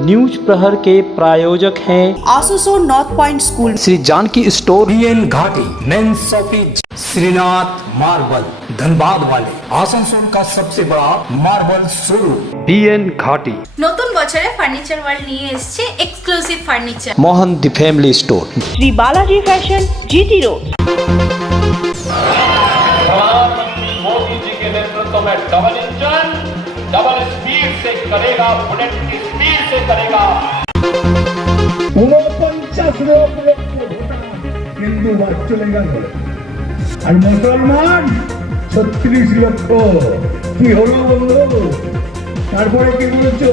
News प्रहर के प्रायोजक हैं आसोसो North Point School, Shri Janki Store, BN Ghati, Main Shopping, Shrinath Marble, Dhanbad वाले, आसनसोल का सबसे बड़ा मार्बल शोरूम। बीएन घाटी, নতুন বছরে ফার্নিচার ওয়ার্ল্ড নিয়ে এসেছে exclusive furniture. Mohan the family Store, Shri Balaji Fashion, GT road. प्रधानमंत्री मोदी जी के नेतृत्व में डबल इंजन, डबल स्पीड से करेगा, बुलेट की स्पीड से करेगा। 49 লক্ষ ভোটার হিন্দু বাদ চলে গেল, আর মুসলমান 36 লক্ষ। কি হলো বন্ধু? তারপরে কি বলছো?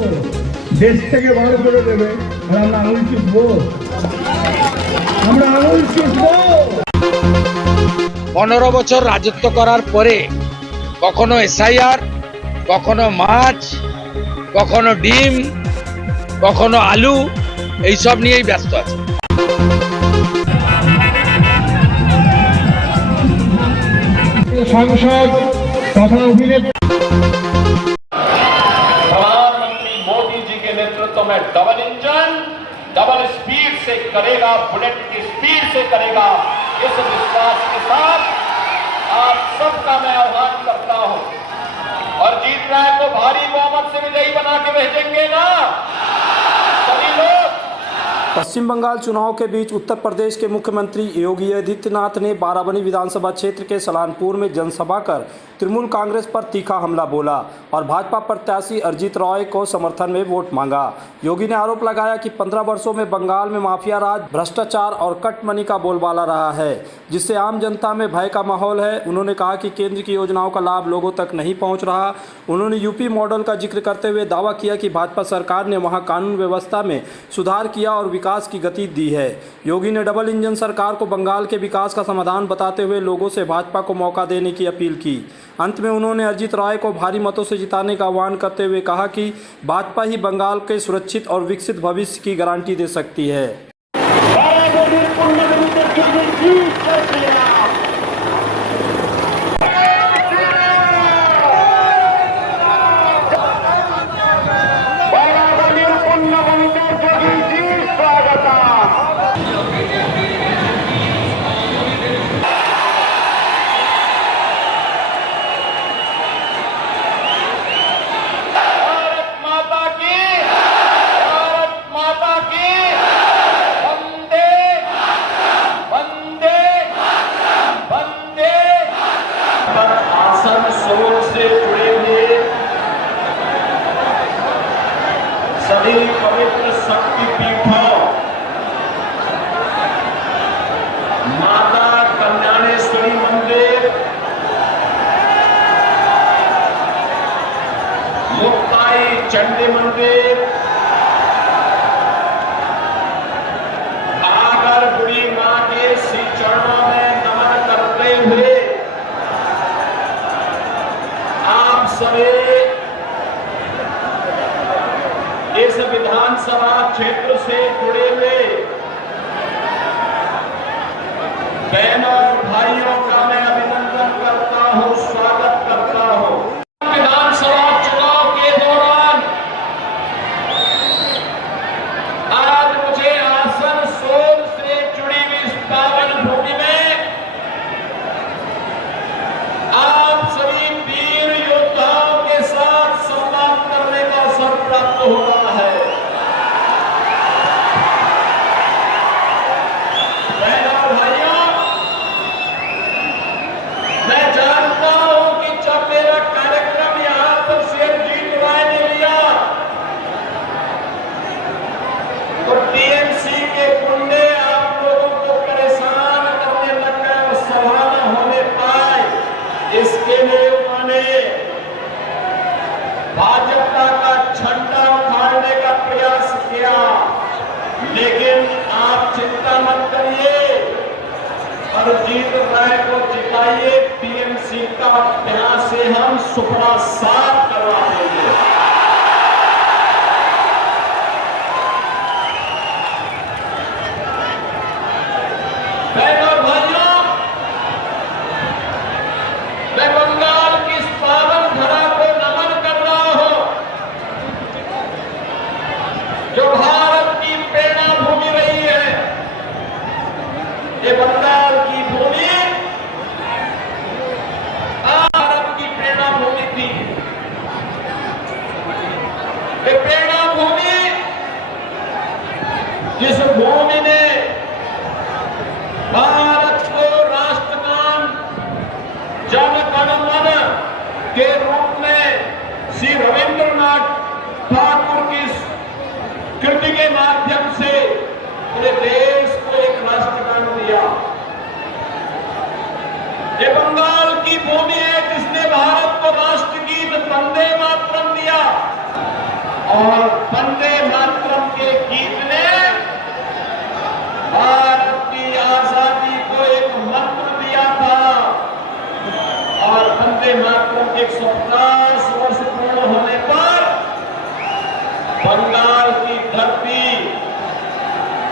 দেশ থেকে বার করে দেবে, আর আমরা আঙুল চুষবো, আমরা আঙুল চুষবো। 15 বছর রাজত্ব করার পরে কখনো এসআইআর, কখনো মাছ, কখনো ডিম, কখনো আলু, এইসব নিয়েই ব্যস্ত আছে। সংসদ তথা অভিনেতা प्रधानमंत्री मोदी जी के नेतृत्व में डबल इंजन, डबल स्पीड से करेगा, बुलेट की स्पीड से करेगा। इस विश्वास के साथ आप सबका मैं आह्वान करता हूं, और जीत राय को भारी बहुमत से विजयी बना के भेजेंगे ना सभी लोग। पश्चिम बंगाल चुनाव के बीच उत्तर प्रदेश के मुख्यमंत्री योगी आदित्यनाथ ने बाराबंकी विधानसभा क्षेत्र के सलानपुर में जनसभा कर तृणमूल कांग्रेस पर तीखा हमला बोला और भाजपा प्रत्याशी अरिजीत रॉय को समर्थन में वोट मांगा। योगी ने आरोप लगाया कि 15 वर्षों में बंगाल में माफिया राज, भ्रष्टाचार और कट मनी का बोलबाला रहा है, जिससे आम जनता में भय का माहौल है। उन्होंने कहा कि केंद्र की योजनाओं का लाभ लोगों तक नहीं पहुंच रहा। उन्होंने यूपी मॉडल का जिक्र करते हुए दावा किया कि भाजपा सरकार ने वहां कानून व्यवस्था में सुधार किया और विकास की गति दी है। योगी ने डबल इंजन सरकार को बंगाल के विकास का समाधान बताते हुए लोगों से भाजपा को मौका देने की अपील की। अंत में उन्होंने अरिजीत रॉय को भारी मतों से जिताने का आह्वान करते हुए कहा कि भाजपा ही बंगाल के सुरक्षित और विकसित भविष्य की गारंटी दे सकती है। आसनसोल से जुड़े हुए सभी पवित्र शक्तिपीठों, माता कल्याणेश्वरी मंदिर, मुक्ताई चंडी मंदिर, आगर बुढ़ी मां के श्री चरणों में नमन करते हुए आप सभी इस विधानसभा क्षेत्र से जुड़े हुए बहनों और भाइयों का मैं अभिनंदन करता हूं, स्वागत करता हूं। विधानसभा चुनाव के दौरान आज मुझे आसनसोल से जुड़ी हुई इस पावन भूमि में आप सभी वीर योद्धाओं के साथ संवाद करने का अवसर प्राप्त हो रहा है। बहनों और भाइयों, मैं जानता हूं कि जब मेरा कार्यक्रम यहां पर से अरिजीत रॉय ने लिया तो टीएमसी के गुंडे आप लोगों को परेशान करने लग गए और सभा न होने पाए। इसके लिए उन्होंने भाजपा का झंडा उखाड़ने का प्रयास किया, लेकिन आप चिंता मत करिए, अरिजीत राय को जिताइए, टीएमसी का यहाँ से हम सुपड़ा साफ करवा देंगे। बहनों और भाइयों, मैं बंगाल की इस पावन धरा को नमन कर रहा हूं, जो ये प्रेरणा भूमि, जिस भूमि ने भारत को राष्ट्रगान जन गण मन के रूप में श्री रविंद्रनाथ ठाकुर की कृति के माध्यम से पूरे देश को एक राष्ट्रगान दिया। ये बंगाल की भूमि है जिसने भारत को राष्ट्रगीत वंदे मातरम दिया, और वंदे मातरम के गीत ने भारत की आजादी को एक मंत्र दिया था। और वंदे मातरम के 150 वर्ष पूर्ण होने पर बंगाल की धरती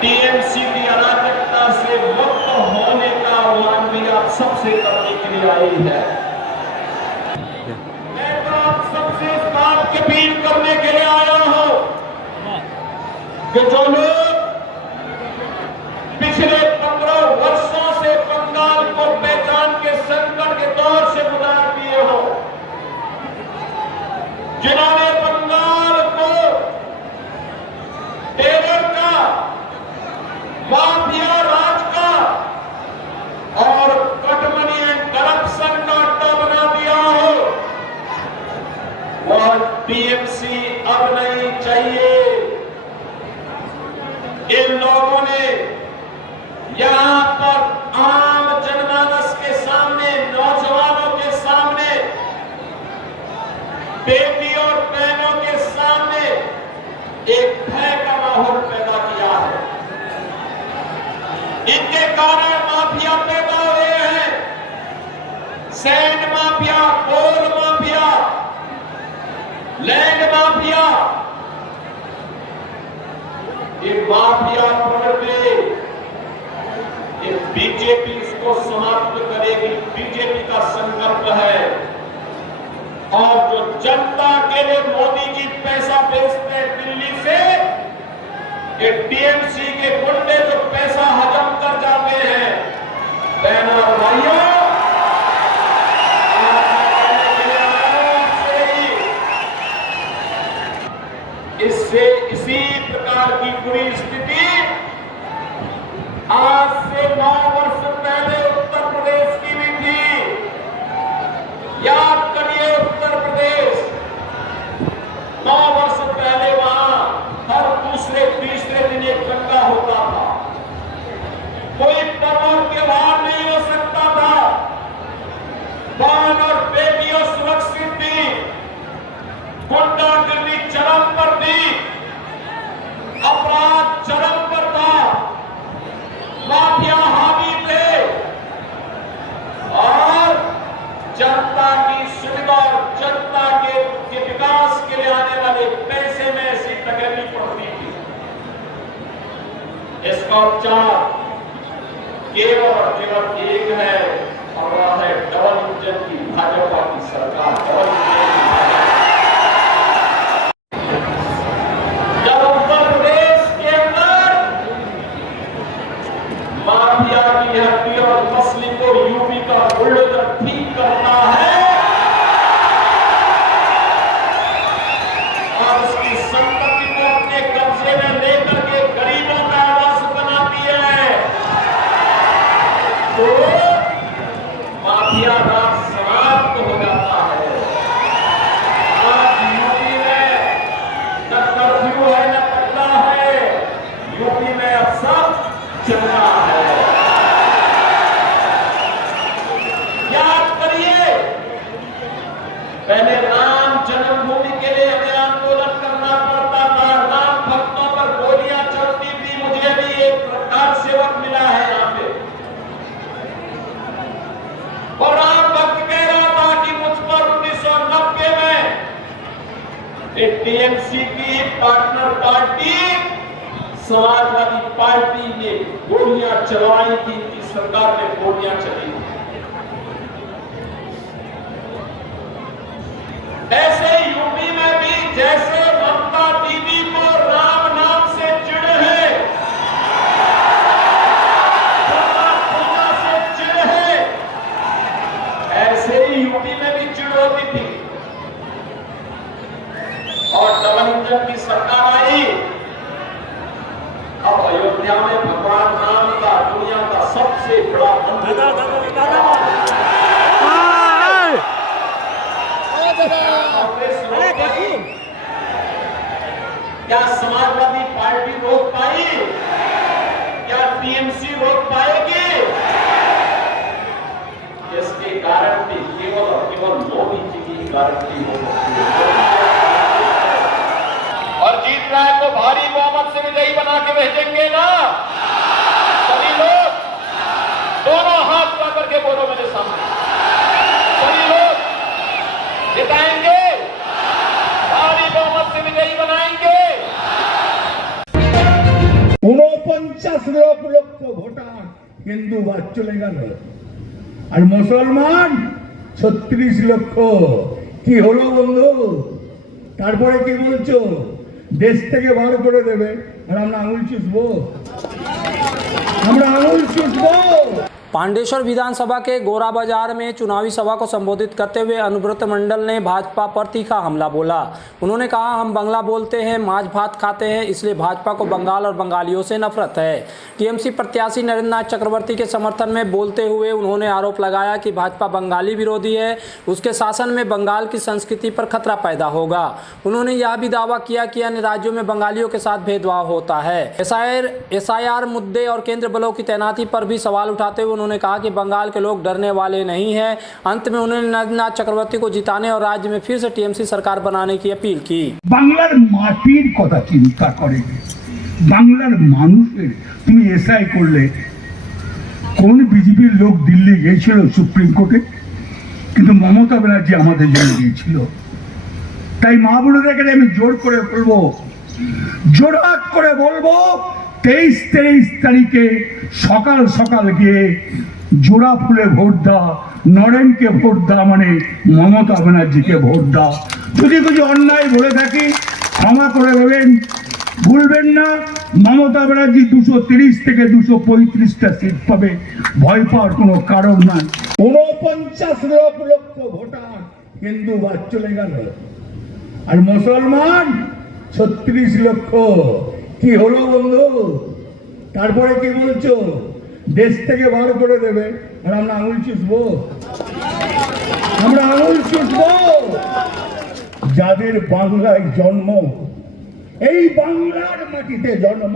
टीएमसी की अराजकता से मुक्त होने का आह्वान भी आप सबसे करने के लिए आई है। मैं तो आप सबसे इस बात की अपील करने के लिए आया हूं कि जो लोग पिछले 15 वर्षों से बंगाल को पहचान के संकट के दौर से गुजार दिए हो, जिन्होंने बंगाल को टेरर का, माफिया राज का और कटमनी एंड करप्शन का अड्डा बना दिया हो, वह टीएमसी अब नहीं चाहिए। इन लोगों ने यहां पर आम जनमानस के सामने, नौजवानों के सामने, बेटी और बहनों के सामने एक भय का माहौल पैदा किया है। इनके कारण माफिया पैदा हुए हैं, सैंड माफिया, कोल माफिया, लैंड माफिया। ये माफिया पकड़ते, ये बीजेपी इसको समाप्त करेगी, बीजेपी का संकल्प है। और जो जनता के लिए मोदी जी पैसा भेजते हैं दिल्ली से, ये टीएमसी के गुंडे जो पैसा हजम कर जाते हैं। बहनों और भाइयों, इससे इसी प्रकार की पूरी स्थिति आज से 9 वर्ष पहले उत्तर प्रदेश की भी थी। याद करिए, उत्तर प्रदेश 9 वर्ष पहले वहां हर दूसरे तीसरे दिन एक दंगा होता था। कोई पर्व और त्योहार नहीं हो सकता था। बहन और बेटियां सुरक्षित थी, गुंडागर्दी चरम पर थी, अपराध चरम पर था, माफिया हावी थे, और जनता की सुविधा और जनता के विकास के लिए आने वाले पैसे में ऐसी डकैती पड़ती थी। इसका उपचार केवल और केवल एक है, और वह है डबल इंजन की भाजपा की सरकार। डबल इंजन की जब उत्तर प्रदेश के अंदर माफिया की हड्डी और मसली को यूपी का बुलडोजर ठीक करता है, और उसकी संपत्ति को अपने कब्जे में लेकर के गरीबों का आवास बनाती है, तो माफिया राज समाप्त हो जाता है। आज यूपी में न कर्फ्यू है, न पट्टा है, यूपी में अब सब चल रहा है। याद करिए, पहले राम जन्मभूमि के लिए हमें आंदोलन करना पड़ता था, राम भक्तों पर गोलियां चलती थी। मुझे भी एक कार सेवक मिला है यहाँ पे, और राम भक्त कह रहा था कि मुझ पर 1990 में एक टीएमसी की पार्टनर पार्टी समाजवादी पार्टी ने गोलियां चलवाई थी, कि सरकार ने गोलियां चली। ऐसे यूपी में भी जैसे ममता दीदी को राम नाम से चिढ़ है, पूजा से चिढ़ है, ऐसे ही यूपी में भी चिढ़ होती थी। और डबल इंजन की सबसे बड़ा कांग्रेस रोक पाई? क्या समाजवादी पार्टी रोक पाई? क्या टीएमसी रोक पाएगी? इसकी गारंटी केवल और केवल मोदी जी की गारंटी हो सकती है। और जीत रहा है तो भारी बहुमत से विजयी बना के भेजेंगे ना सभी लोग। दोनों हाथ उठा करके बोलो मेरे सामने, सभी लोग जिताएंगे, भारी बहुमत से विजयी बनाएंगे। 49 লক্ষ ভোটার হিন্দু বাদ চলে গেল, আর মুসলমান 36 লক্ষ। কি হলো বন্ধু? তারপরে কি বলছো? দেশ থেকে বার করে দেবে, আর আমরা আঙুল চুষবো? আমরা আঙুল চুষবো? पांडेश्वर विधानसभा के गोरा बाजार में चुनावी सभा को संबोधित करते हुए अनुव्रत मंडल ने भाजपा पर तीखा हमला बोला। उन्होंने कहा, हम बंगला बोलते हैं, माछ भात खाते हैं, इसलिए भाजपा को बंगाल और बंगालियों से नफरत है। टीएमसी प्रत्याशी नरेंद्र नाथ चक्रवर्ती के समर्थन में बोलते हुए उन्होंने आरोप लगाया कि भाजपा बंगाली विरोधी है, उसके शासन में बंगाल की संस्कृति पर खतरा पैदा होगा। उन्होंने यह भी दावा किया कि अन्य राज्यों में बंगालियों के साथ भेदभाव होता है। एसआईआर मुद्दे और केंद्र बलों की तैनाती पर भी सवाल उठाते हुए उन्होंने कहा कि बंगाल के लोग डरने वाले नहीं हैं। अंत में उन्होंने नरेंद्र नाथ चक्रवर्ती को जिताने और राज्य में फिर से टीएमसी सरकार बनाने की अपील की। বাংলার মাটির কথা চিন্তা করে, বাংলার মানুষের তুমি এসআই করলে। কোন বিজেপির লোক দিল্লি গিয়েছিল সুপ্রিম কোর্টে? কিন্তু মমতা ব্যানার্জি আমাদের জন্য গিয়েছিল। তাই মা বোনদেরকে আমি জোর করে বলবো, জোরহাত করে বলবো, 23 তারিখে সকাল সকাল গিয়ে জোড়া ফুলে ভোট দাও, নরেনকে ভোট দাও, মানে মমতা ব্যানার্জিকে ভোট দাও। যদি কিছু অন্যায় বলে থাকি ক্ষমা করে দেবেন, ভুলবেন না। মমতা ব্যানার্জি 230 থেকে 235টা সিট পাবে, ভয় পাওয়ার কোনো কারণ নাই। 49 লক্ষ ভোটার হিন্দু বাদ চলে গেল, আর মুসলমান 36 লক্ষ। কি হলো বন্ধু? তারপরে কি বলছো? দেশ থেকে বার করে দেবে, আর আমরা আঙুল চুষবো? আমরা আঙুল চুষবো? যাদের বাংলায় জন্ম, এই বাংলার মাটিতে জন্ম,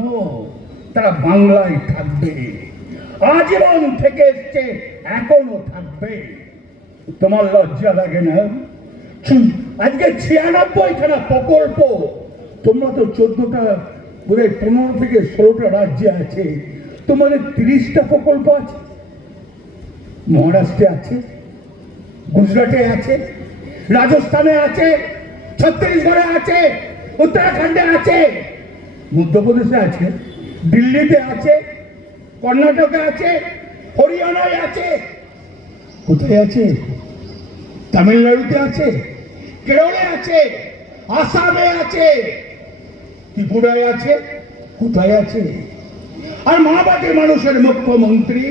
তারা বাংলায় থাকবে, আজীবন থেকে এসছে, এখনো থাকবে। তোমার লজ্জা লাগে না? আজকে 96খানা প্রকল্প, তোমরা তো 14টা, বোধহয় 15 থেকে 16টা রাজ্যে আছে, তোমাদের 30টা প্রকল্প আছে। মহারাষ্ট্রে আছে, গুজরাটে আছে, রাজস্থানে আছে, ছত্তিশগড়ে আছে, উত্তরাখণ্ডে আছে, মধ্যপ্রদেশে আছে, দিল্লিতে আছে, কর্ণাটকে আছে, হরিয়ানায় আছে। কোথায় আছে? তামিলনাড়ুতে আছে, কেরলে আছে, আসামে আছে, ত্রিপুরায় আছে। কোথায় আছে? আর মাওবাদী মানুষের মুখ্যমন্ত্রী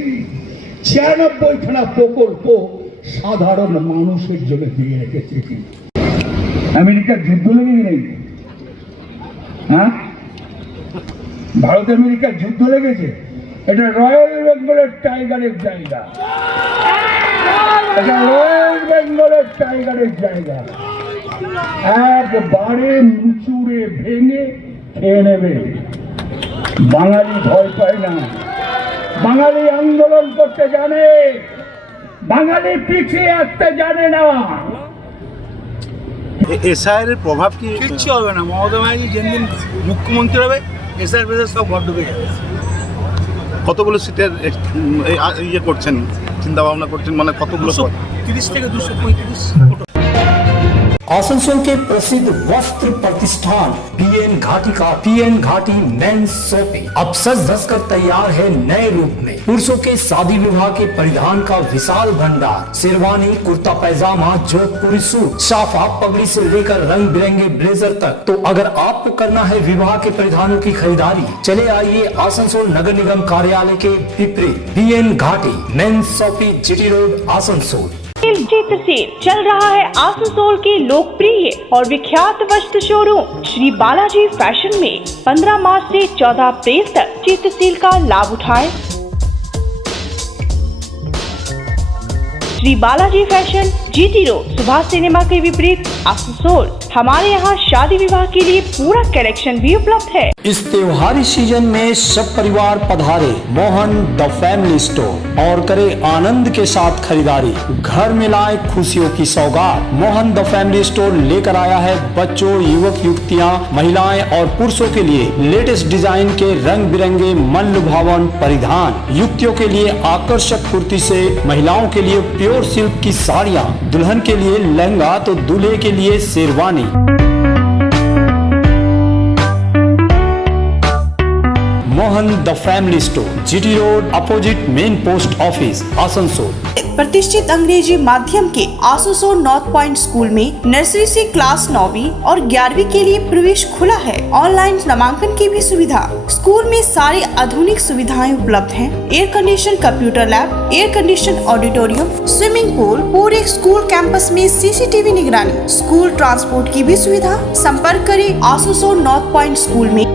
96খানা প্রকল্প সাধারণ মানুষের জন্য দিয়ে রেখেছে। আমেরিকার যুদ্ধ লেগে নেই? হ্যাঁ, ভারত আমেরিকার যুদ্ধ লেগেছে। এটা রয়্যাল বেঙ্গলের টাইগারের জায়গা, এটা রয়্যাল বেঙ্গলের টাইগারের জায়গা। একবারে মুচুরে ভেঙে খেয়ে নেবে। বাঙালি ভয় পায় না, বাঙালি আন্দোলন করতে জানে, বাঙালি পিছিয়ে আসতে জানে না। এসআইআর এর প্রভাব কি? কিচ্ছু হবে না। মমতা ব্যানার্জি যেদিন মুখ্যমন্ত্রী হবে, এসআইআর বেসে সব ঘর ঢুকে যাবে। কতগুলো সিটের ইয়ে করছেন, চিন্তা ভাবনা করছেন, মানে কতগুলো? 30 থেকে 235। आसनसोल के प्रसिद्ध वस्त्र प्रतिष्ठान पीएन घाटी का पीएन घाटी मेंस शॉपिंग अब सज धज कर तैयार है नए रूप में। पुरुषों के शादी विवाह के परिधान का विशाल भंडार, शेरवानी, कुर्ता पैजामा, जोधपुरी सूट, साफा, पगड़ी से लेकर रंग बिरंगे ब्लेजर तक। तो अगर आपको करना है विवाह के परिधानों की खरीदारी, चले आइए आसनसोल नगर निगम कार्यालय के विपरीत पीएन घाटी mains shopping GT road Asansol. Chitrasen चल रहा है आसनसोल के लोकप्रिय और विख्यात वस्त्र शोरूम श्री बालाजी फैशन में 15 मार्च से 14 अप्रैल तक चित्रसेन का लाभ उठाएं। Shri Balaji Fashion, GT road, Subhash cinema के विपरीत, आसनसोल। हमारे यहाँ शादी विवाह के लिए पूरा कलेक्शन भी उपलब्ध है। इस त्योहारी सीजन में सब परिवार पधारे मोहन द फैमिली स्टोर और करे आनंद के साथ खरीदारी। घर में लाए खुशियों की सौगात। मोहन द फैमिली स्टोर लेकर आया है बच्चों, युवक युवतियां, महिलाएं और पुरुषों के लिए लेटेस्ट डिजाइन के रंग बिरंगे मन लुभावन परिधान। युवतियों के लिए आकर्षक कुर्ती से, महिलाओं के लिए प्योर सिल्क की साड़ियाँ, दुल्हन के लिए लहंगा तो दूल्हे के लिए sherwani. Mohan the family store, GT road, opposite main post office, Asansol. प्रतिष्ठित अंग्रेजी माध्यम के आसनसोल नॉर्थ पॉइंट स्कूल में नर्सरी से क्लास 9वीं और 11वीं के लिए प्रवेश खुला है। ऑनलाइन नामांकन की भी सुविधा। स्कूल में सारी आधुनिक सुविधाएं उपलब्ध हैं। Air condition computer lab, air condition auditorium, swimming pool, पूरे स्कूल कैंपस में सीसीटीवी निगरानी, स्कूल ट्रांसपोर्ट की भी सुविधा। संपर्क करें आसनसोल नॉर्थ पॉइंट स्कूल में।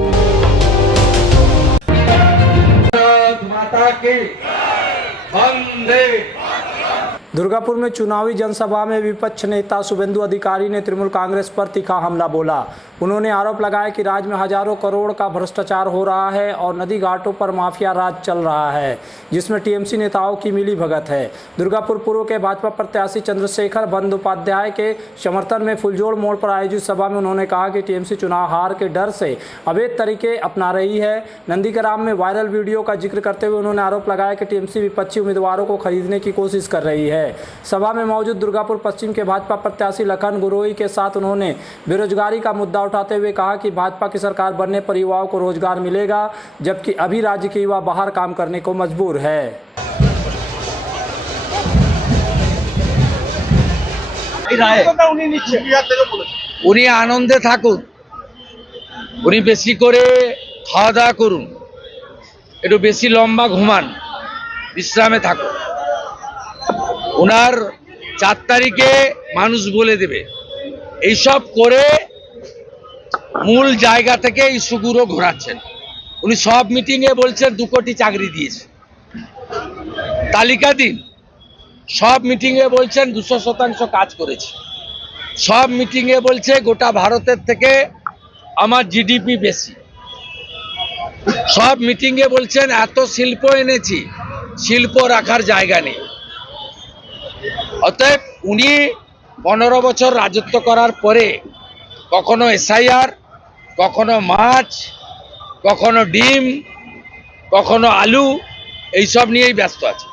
दुर्गापुर में चुनावी जनसभा में विपक्ष नेता शुभेंदु अधिकारी ने तृणमूल कांग्रेस पर तीखा हमला बोला। उन्होंने आरोप लगाया कि राज्य में हजारों करोड़ का भ्रष्टाचार हो रहा है और नदी घाटों पर माफिया राज चल रहा है, जिसमें टीएमसी नेताओं की मिली भगत है। दुर्गापुर पूर्व के भाजपा प्रत्याशी चंद्रशेखर बंदोपाध्याय के समर्थन में फुलजोड़ मोड़ पर आयोजित सभा में उन्होंने कहा कि टीएमसी चुनाव हार के डर से अवैध तरीके अपना रही है। नंदीग्राम में वायरल वीडियो का जिक्र करते हुए उन्होंने आरोप लगाया कि टीएमसी विपक्षी उम्मीदवारों को खरीदने की कोशिश कर रही है। सभा में मौजूद दुर्गापुर पश्चिम के भाजपा प्रत्याशी लखन गुरोई के साथ उन्होंने बेरोजगारी का मुद्दा उठाते हुए कहा कि भाजपा की सरकार बनने पर युवाओं को रोजगार मिलेगा, जबकि अभी राज्य के युवा बाहर काम करने को मजबूर है। উনি আনন্দে থাকুন, উনি বেশি করে খাওয়া দাওয়া করুন, একটু বেশি লম্বা ঘুমান, বিশ্রামে থাকুন। ওনার 4 তারিখে মানুষ বলে দেবে। এইসব করে মূল জায়গা থেকে ইস্যুগুলো ঘোরাচ্ছেন। উনি সব মিটিংয়ে বলছেন 2 কোটি চাকরি দিয়েছে, তালিকা দিন। সব মিটিংয়ে বলছেন 200% কাজ করেছে। সব মিটিংয়ে বলছে গোটা ভারতের থেকে আমার জিডিপি বেশি। সব মিটিংয়ে বলছেন এত শিল্প এনেছি, শিল্প রাখার জায়গা নেই। অতএব উনি 15 বছর রাজত্ব করার পরে কখনো এসআইআর, কখনো মাছ, কখনো ডিম, কখনো আলু, এইসব নিয়েই ব্যস্ত আছে।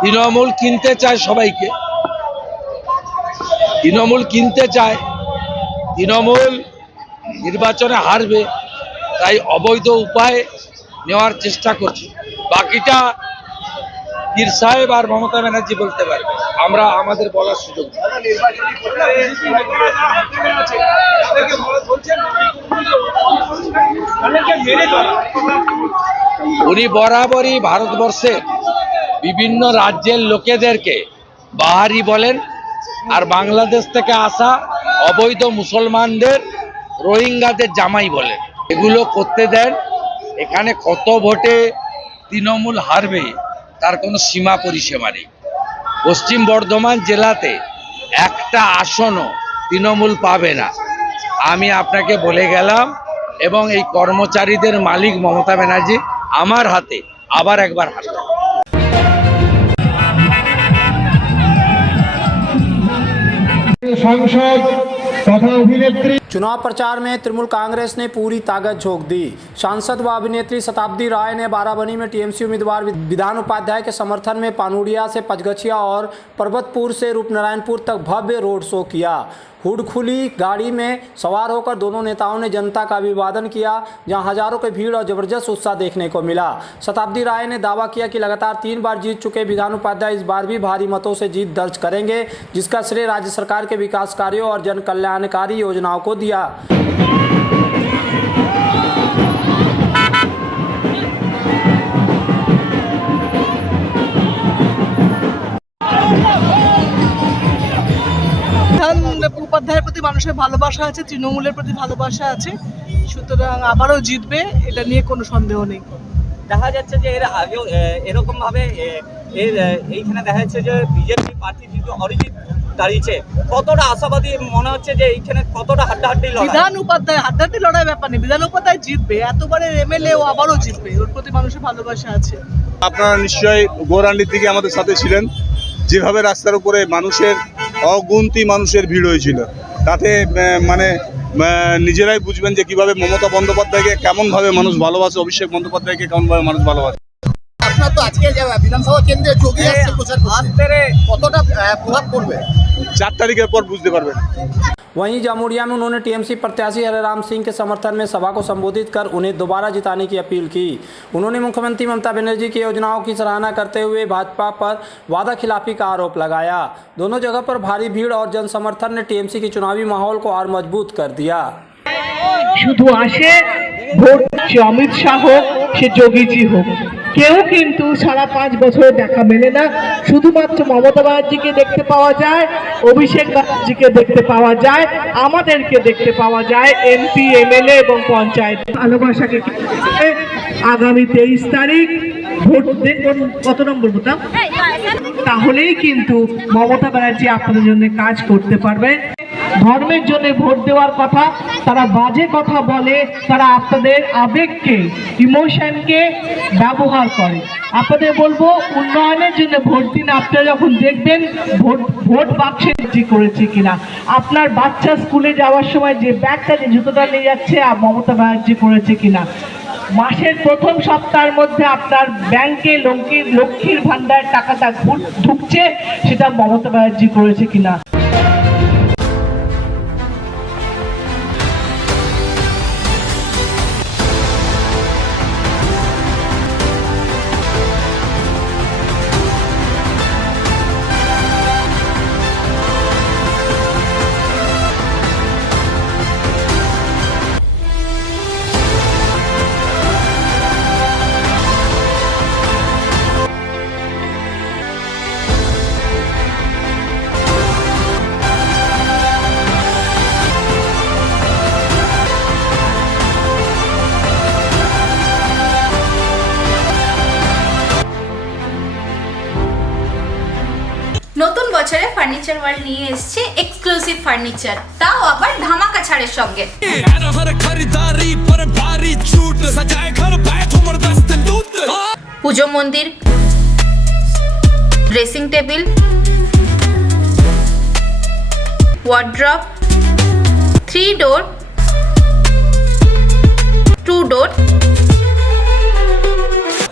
তৃণমূল কিনতে চায় সবাইকে, তৃণমূল কিনতে চায়। তৃণমূল নির্বাচনে হারবে, তাই অবৈধ উপায় নেওয়ার চেষ্টা করছে। বাকিটা পীর সাহেব আর মমতা ব্যানার্জি বলতে পারবে, আমরা আমাদের বলার সুযোগ নেই। উনি বরাবরই ভারতবর্ষের বিভিন্ন রাজ্যের লোকেদেরকে বাহারি বলেন, আর বাংলাদেশ থেকে আসা অবৈধ মুসলমানদের রোহিঙ্গাদের জামাই বলেন। এগুলো করতে দেন। এখানে কত ভোটে তৃণমূল হারবে তার কোনো সীমা পরিসীমা নেই। পশ্চিম বর্ধমান জেলাতে একটা আসনও তৃণমূল পাবে না, আমি আপনাকে বলে গেলাম। এবং এই কর্মচারীদের মালিক মমতা ব্যানার্জি আমার হাতে আবার একবার হারবে। सांसद तथा अभिनेत्री चुनाव प्रचार में तृणमूल कांग्रेस ने पूरी ताकत झोंक दी। सांसद व अभिनेत्री शताब्दी राय ने बाराबनी में टीएमसी उम्मीदवार विधान उपाध्याय के समर्थन में पानुड़िया से पचगछिया और पर्वतपुर से रूपनारायणपुर तक भव्य रोड शो किया। हुड खुली गाड़ी में सवार होकर दोनों नेताओं ने जनता का अभिवादन किया, जहां हजारों की भीड़ और जबरदस्त उत्साह देखने को मिला। शताब्दी राय ने दावा किया कि लगातार 3 बार जीत चुके विधान उपाध्याय इस बार भी भारी मतों से जीत दर्ज करेंगे, जिसका श्रेय राज्य सरकार के विकास कार्यों और जन कल्याणकारी योजनाओं को दिया। উপাধ্যায়ের প্রতি মানুষের ভালোবাসা আছে, তৃণমূলের প্রতি ভালোবাসা আছে, সুতরাং আবারও জিতবে, এটা নিয়ে কোনো সন্দেহ নেই। দেখা যাচ্ছে যে এর আগেও এরকম ভাবে এইখানে দেখা যাচ্ছে যে বিজেপি প্রার্থী কিন্তু অরিজিৎ দাঁড়িয়েছে, কতটা আশাবাদী মনে হচ্ছে যে এইখানে কতটা হাড্ডাহাড্ডি লড়াই? বিধান উপাধ্যায় হাড্ডাহাড্ডি লড়াই ব্যাপার নেই, বিধান উপাধ্যায় জিতবে, এতবারের এমএলএ ও আবারও জিতবে, ওর প্রতি মানুষের ভালোবাসা আছে। আপনারা নিশ্চয়ই গৌরান্ডির দিকে আমাদের সাথে ছিলেন, যেভাবে রাস্তার উপরে মানুষের অগুন্তি মানুষের ভিড় হয়েছিল, তাতে মানে নিজেরাই বুঝবেন যে কিভাবে মমতা বন্দ্যোপাধ্যায়কে কেমনভাবে মানুষ ভালোবাসে, অভিষেক বন্দ্যোপাধ্যায়কে কেমনভাবে মানুষ ভালোবাসে। আপনার তো আজকে বিধানসভা কেন্দ্রে যোগী আসছে প্রচার করতে, কতটা প্রভাব পড়বে 4 তারিখের পর বুঝতে পারবেন। वहीं जामुड़िया में उन्होंने टीएमसी प्रत्याशी हरेराम सिंह के समर्थन में सभा को संबोधित कर उन्हें दोबारा जिताने की अपील की। उन्होंने मुख्यमंत्री ममता बनर्जी की योजनाओं की सराहना करते हुए भाजपा पर वादा खिलाफी का आरोप लगाया। दोनों जगह पर भारी भीड़ और जन समर्थन ने टीएमसी के चुनावी माहौल को और मजबूत कर दिया। শুধু আসে ভোট, সে অমিত শাহ হোক, সে যোগীজি হোক, কেউ কিন্তু সারা 5 বছরে দেখা মেলে না। শুধুমাত্র মমতা ব্যানার্জিকে দেখতে পাওয়া যায়, অভিষেক ব্যানার্জিকে দেখতে পাওয়া যায়, আমাদেরকে দেখতে পাওয়া যায়, এমপি এমএলএ এবং পঞ্চায়েত ভালোবাসাকে। আগামী 23 তারিখ ভোট দেন, কত নম্বর বোতাম, তাহলেই কিন্তু মমতা ব্যানার্জি আপনাদের জন্য কাজ করতে পারবেন। ধর্মের জন্য ভোট দেওয়ার কথা, তারা বাজে কথা বলে, তারা আপনাদের আবেগকে, ইমোশনকে ব্যবহার করে। আপনাদের বলবো উন্নয়নের জন্য ভোট দিন। আপনারা যখন দেখবেন ভোট বাক্সে জি করেছে কিনা, আপনার বাচ্চা স্কুলে যাওয়ার সময় যে ব্যাগটা, যে জুতোটা নিয়ে যাচ্ছে মমতা ব্যানার্জি করেছে কিনা, মাসের প্রথম সপ্তাহের মধ্যে আপনার ব্যাংকে লক্ষ্মীর ভান্ডার টাকাটা ঢুকছে, সেটা মমতা ব্যানার্জি করেছে কিনা। নতুন বছরে ফার্নিচার ওয়ার্ল্ড নিয়ে এসেছে এক্সক্লুসিভ ফার্নিচার, তাও আবার ধামাকা ছাড়ের সঙ্গে। পুজো মন্দির, ড্রেসিং টেবিল, ওয়ার্ড্রপ, 3 ডোর, 2 ডোর,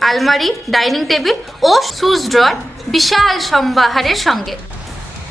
আলমারি, ডাইনিং টেবিল ও শুজ ড্রয়ার বিশাল সম্ভারের সঙ্গে।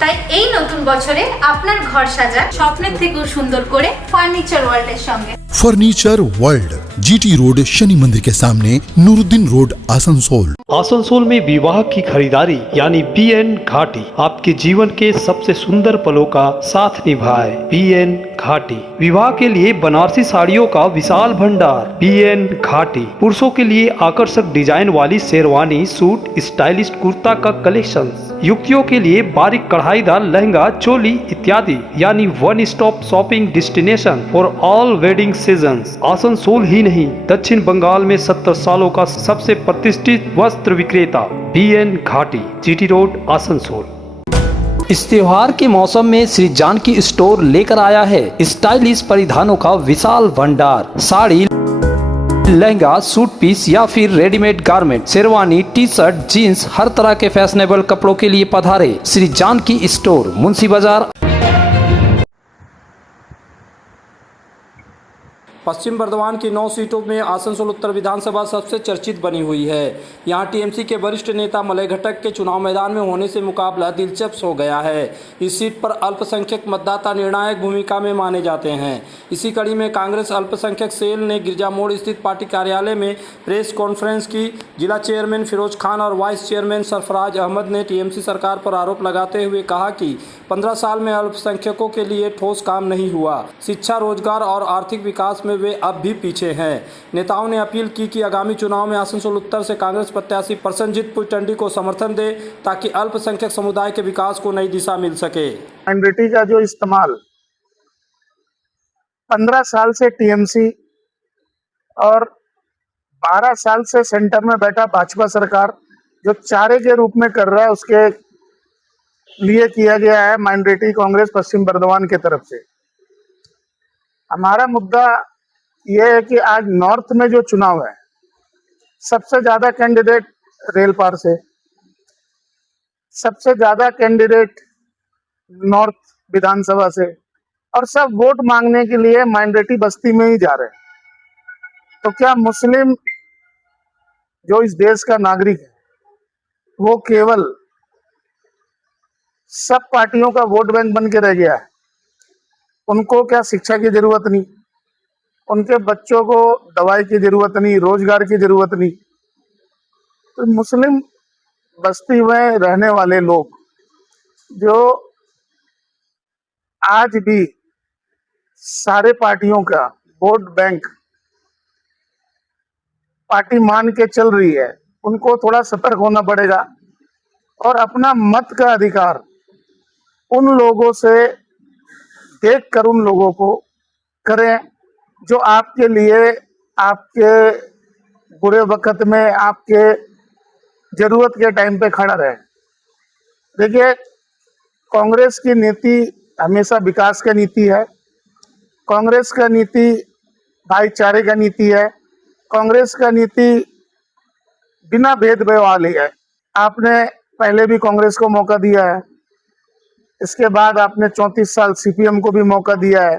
তাই এই নতুন বছরে আপনার ঘর সাজান স্বপ্নের থেকেও সুন্দর করে ফার্নিচার ওয়ার্ল্ডের সঙ্গে। Furniture world, GT road, Shani मंदिर के सामने, नूरुद्दीन रोड, आसनसोल। आसनसोल में विवाह की खरीदारी यानी बीएन घाटी आपके जीवन के सबसे सुंदर पलों का साथ निभाए। बीएन घाटी विवाह के लिए बनारसी साड़ियों का विशाल भंडार। बीएन घाटी पुरुषों के लिए आकर्षक डिजाइन वाली शेरवानी, सूट, स्टाइलिश कुर्ता का कलेक्शन, युवतियों के लिए बारीक कढ़ाईदार लहंगा, चोली इत्यादि, यानी one stop shopping destination for all wedding seasons. Asansol ही नहीं, दक्षिण बंगाल में 70 सालों का सबसे प्रतिष्ठित वस्त्र विक्रेता बीएन घाटी, जीटी रोड, आसनसोल। इस त्योहार के मौसम में श्री जानकी स्टोर लेकर आया है स्टाइलिश परिधानों का विशाल भंडार। साड़ी, लहंगा, सूट पीस या फिर readymade garment, sherwani, T shirt, jeans, हर तरह के फैशनेबल कपड़ों के लिए पधारे श्री जानकी स्टोर, मुंशी बाजार। पश्चिम बर्धमान की 9 सीटों में आसनसोल उत्तर विधानसभा सबसे चर्चित बनी हुई है। यहां टीएमसी के वरिष्ठ नेता मलय घटक के चुनाव मैदान में होने से मुकाबला दिलचस्प हो गया है। इस सीट पर अल्पसंख्यक मतदाता निर्णायक भूमिका में माने जाते हैं। इसी कड़ी में कांग्रेस अल्पसंख्यक सेल ने गिरजा मोड़ स्थित पार्टी कार्यालय में प्रेस कॉन्फ्रेंस की। जिला चेयरमैन फिरोज खान और वाइस चेयरमैन सरफराज अहमद ने टीएमसी सरकार पर आरोप लगाते हुए कहा कि 15 साल में अल्पसंख्यकों के लिए ठोस काम नहीं हुआ। शिक्षा, रोजगार और आर्थिक विकास में वे अब भी पीछे हैं। नेताओं ने अपील की कि आगामी चुनाव में आसनसोल उत्तर से कांग्रेस प्रत्याशी प्रसन्नजीत पुटंडी को समर्थन दे ताकि अल्पसंख्यक समुदाय के विकास को नई दिशा मिल सके। माइनॉरिटी का जो इस्तेमाल 15 साल से टीएमसी और 12 साल से सेंटर में बैठा भाजपा सरकार जो चारे के रूप में कर रहा है उसके लिए किया गया है माइनॉरिटी कांग्रेस पश्चिम बर्धमान के तरफ से। हमारा मुद्दा यह है कि आज नॉर्थ में जो चुनाव है, सबसे ज्यादा कैंडिडेट रेल पार से, सबसे ज्यादा कैंडिडेट नॉर्थ विधानसभा से, और सब वोट मांगने के लिए माइनॉरिटी बस्ती में ही जा रहे हैं। तो क्या मुस्लिम जो इस देश का नागरिक है वो केवल सब पार्टियों का वोट बैंक बन के रह गया है? उनको क्या शिक्षा की जरूरत नहीं, उनके बच्चों को दवाई की जरूरत नहीं, रोजगार की जरूरत नहीं? तो मुस्लिम बस्ती में रहने वाले लोग जो आज भी सारे पार्टियों का वोट बैंक पार्टी मान के चल रही है, उनको थोड़ा सतर्क होना पड़ेगा और अपना मत का अधिकार उन लोगों से देख कर उन लोगों को करें जो आपके लिए, आपके बुरे वक्त में, आपके जरूरत के टाइम पे खड़ा रहे। देखिए, कांग्रेस की नीति हमेशा विकास का नीति है, कांग्रेस का नीति भाईचारे का नीति है, कांग्रेस का नीति बिना भेदभाव वाली है। आपने पहले भी कांग्रेस को मौका दिया है, इसके बाद आपने 34 साल सीपीएम को भी मौका दिया है,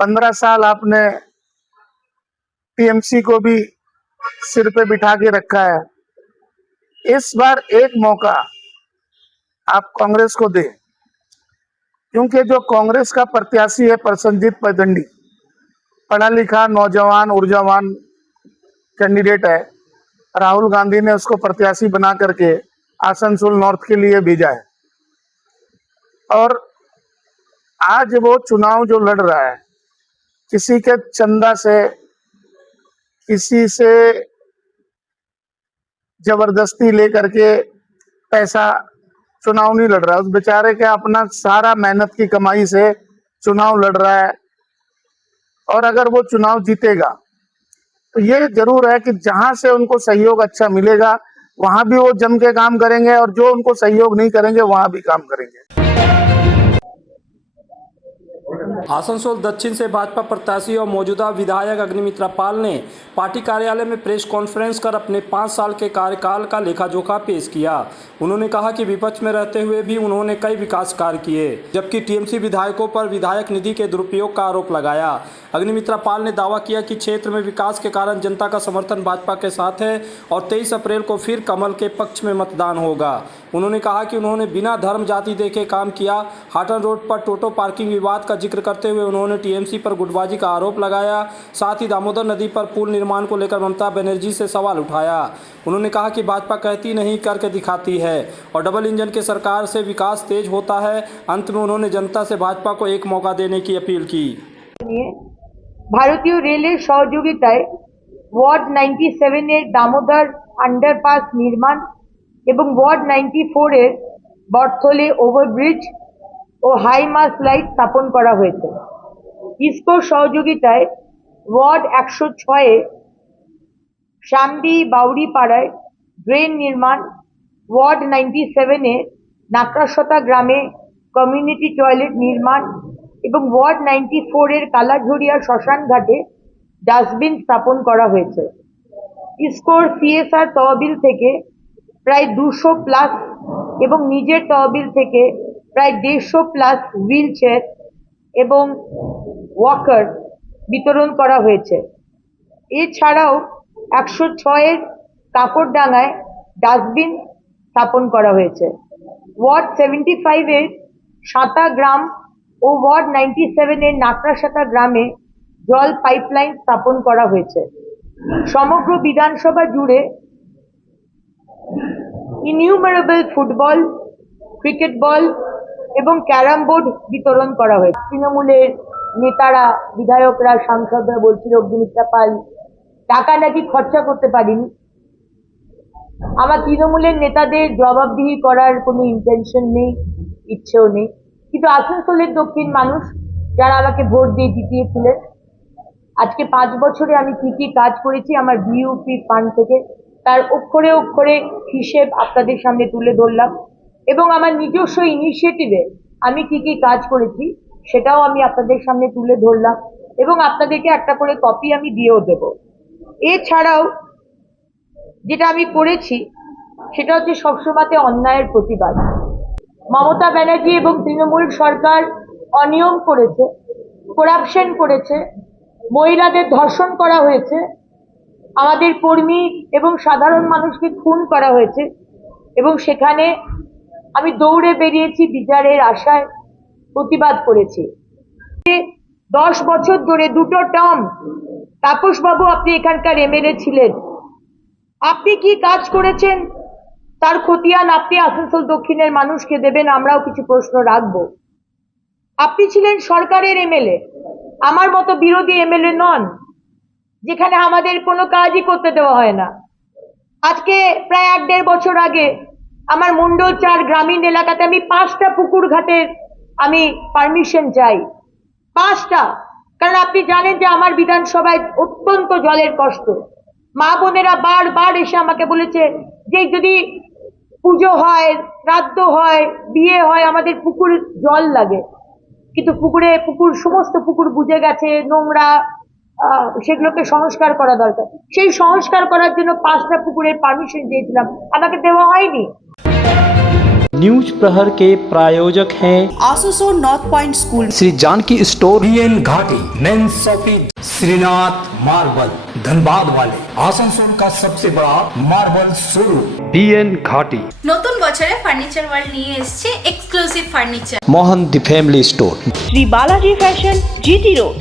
15 साल आपने टीएमसी को भी सिर पे बिठा के रखा है। इस बार एक मौका आप कांग्रेस को दें, क्योंकि जो कांग्रेस का प्रत्याशी है प्रसन्नजीत पैगंडी, पढ़ा लिखा नौजवान ऊर्जावान कैंडिडेट है। राहुल गांधी ने उसको प्रत्याशी बना करके आसनसोल नॉर्थ के लिए भेजा है और आज वो चुनाव जो लड़ रहा है, किसी के चंदा से, किसी से जबरदस्ती लेकर के पैसा चुनाव नहीं लड़ रहा है। उस बेचारे के अपना सारा मेहनत की कमाई से चुनाव लड़ रहा है और अगर वो चुनाव जीतेगा तो ये जरूर है कि जहां से उनको सहयोग अच्छा मिलेगा वहां भी वो जम के काम करेंगे और जो उनको सहयोग नहीं करेंगे वहां भी काम करेंगे। आसनसोल दक्षिण से भाजपा प्रत्याशी और मौजूदा विधायक अग्निमित्रा पाल ने पार्टी कार्यालय में प्रेस कॉन्फ्रेंस कर अपने 5 साल के कार्यकाल का लेखा-जोखा पेश किया। उन्होंने कहा कि विपक्ष में रहते हुए भी उन्होंने कई विकास कार्य किए, जबकि टीएमसी विधायकों पर विधायक निधि के दुरुपयोग का आरोप लगाया। अग्निमित्रा पाल ने दावा किया कि क्षेत्र में विकास के कारण जनता का समर्थन भाजपा के साथ है और 23 अप्रैल को फिर कमल के पक्ष में मतदान होगा। उन्होंने कहा कि उन्होंने बिना धर्म जाति देखे काम किया। हाटन रोड पर टोटो पार्किंग विवाद का जिक्र करते हुए उन्होंने टीएमसी पर गुटबाजी का आरोप लगाया। साथ ही दामोदर नदी पर पुल निर्माण को लेकर ममता बनर्जी से सवाल उठाया। उन्होंने कहा कि भाजपा कहती नहीं करके दिखाती है और डबल इंजन के सरकार से विकास तेज होता है। अंत में उन्होंने जनता से भाजपा को एक मौका देने की अपील की। ভারতীয় রেলের সহযোগিতায় ওয়ার্ড 97 এর দামোদর আন্ডারপাস নির্মাণ এবং ওয়ার্ড 94 এর বর্থলে ওভারব্রিজ ও হাই মাস লাইট স্থাপন করা হয়েছে। ইসকোর সহযোগিতায় ওয়ার্ড 106 এ শ্যামডি বাউরি পাড়ায় ড্রেন নির্মাণ, ওয়ার্ড 97 এ নাকরাশতা গ্রামে কমিউনিটি টয়লেট নির্মাণ এবং ওয়ার্ড 94 এর কালাঝরিয়া শ্মশান ঘাটে ডাস্টবিন স্থাপন করা হয়েছে। ইসকোর সিএসআর তহবিল থেকে প্রায় 200 প্লাস এবং নিজের তহবিল থেকে প্রায় 150 প্লাস হুইল চেয়ার এবং ওয়াকার বিতরণ করা হয়েছে। এছাড়াও 106 এর কাকরডাঙ্গায় ডাস্টবিন স্থাপন করা হয়েছে। ওয়ার্ড 75 এর সাতা গ্রাম ও ওয়ার্ড 97 এর নাকরাশাতা গ্রামে জল পাইপলাইন স্থাপন করা হয়েছে। সমগ্র বিধানসভা জুড়ে ইনিউমারেবল ফুটবল, ক্রিকেট বল এবং ক্যারাম বোর্ড বিতরণ করা হয়েছে। তৃণমূলের নেতারা, বিধায়করা, সাংসদরা বলছিল অগ্নিমিত্রা পাল টাকা নাকি খরচা করতে পারিনি। আমার তৃণমূলের নেতাদের জবাবদিহি করার কোনো ইন্টেনশন নেই, ইচ্ছেও নেই, কিন্তু আসানসোলের দক্ষিণ মানুষ যারা আমাকে ভোট দিয়ে জিতিয়েছিলেন, আজকে 5 বছরে আমি কি কি কাজ করেছি আমার বিইউপি ফান্ড থেকে তার অক্ষরে অক্ষরে হিসেব আপনাদের সামনে তুলে ধরলাম এবং আমার নিজস্ব ইনিশিয়েটিভে আমি কি কি কাজ করেছি সেটাও আমি আপনাদের সামনে তুলে ধরলাম এবং আপনাদেরকে একটা করে কপি আমি দিয়েও দেব। এছাড়াও যেটা আমি করেছি সেটা হচ্ছে সবসময়তে অন্যায়ের প্রতিবাদ। মমতা ব্যানার্জি এবং তৃণমূল সরকার অনিয়ম করেছে, করাপশন করেছে, মহিলাদের ধর্ষণ করা হয়েছে, আমাদের কর্মী এবং সাধারণ মানুষকে খুন করা হয়েছে এবং সেখানে আমি দৌড়ে বেরিয়েছি, বিচারের আশায় প্রতিবাদ করেছি। 10 বছর ধরে 2টো টার্ম তাপসবাবু আপনি এখানকার এমএলএ ছিলেন, আপনি কি কাজ করেছেন তার খতিয়ান আপনি আসানসোল দক্ষিণের মানুষকে দেবেন, আমরাও কিছু প্রশ্ন রাখবো। আপনি ছিলেন সরকারের এমএলএ, আমার মতো বিরোধী এমএলএ নন যেখানে আমাদের কোনো কাজই করতে দেওয়া হয় না। আজকে প্রায় 1-1.5 বছর আগে আমার মন্ডল 4 গ্রামীণ এলাকাতে আমি 5টা পুকুর ঘাটের আমি পারমিশন চাই, 5টা। কারণ আপনি জানেন যে আমার বিধানসভায় অত্যন্ত জলের কষ্ট। মা বোনেরা বারবার এসে আমাকে বলেছে যে যদি পুজো হয়, শ্রাদ্ধ হয়, বিয়ে হয়, আমাদের পুকুরে জল লাগে, কিন্তু পুকুর সমস্ত পুকুর বুঝে গেছে, নোংরা, সেগুলোকে সংস্কার করা দরকার। সেই সংস্কার করার জন্য 5টা পুকুরের পারমিশন দিয়েছিলাম, আমাকে দেওয়া হয়নি। न्यूज प्रहर के प्रायोजक हैं आसुसोल North Point School, Shri Janki Store, BN Ghati mains Shopping, Shrinath Marble, Dhanbad वाले, आसनसोल का सबसे बड़ा मार्बल शोरूम। बीएन घाटी, নতুন বছরে ফার্নিচার ওয়ার্ল্ড নিয়ে এসেছে exclusive furniture. Mohan the Family Store, Shri Balaji Fashion, GT road,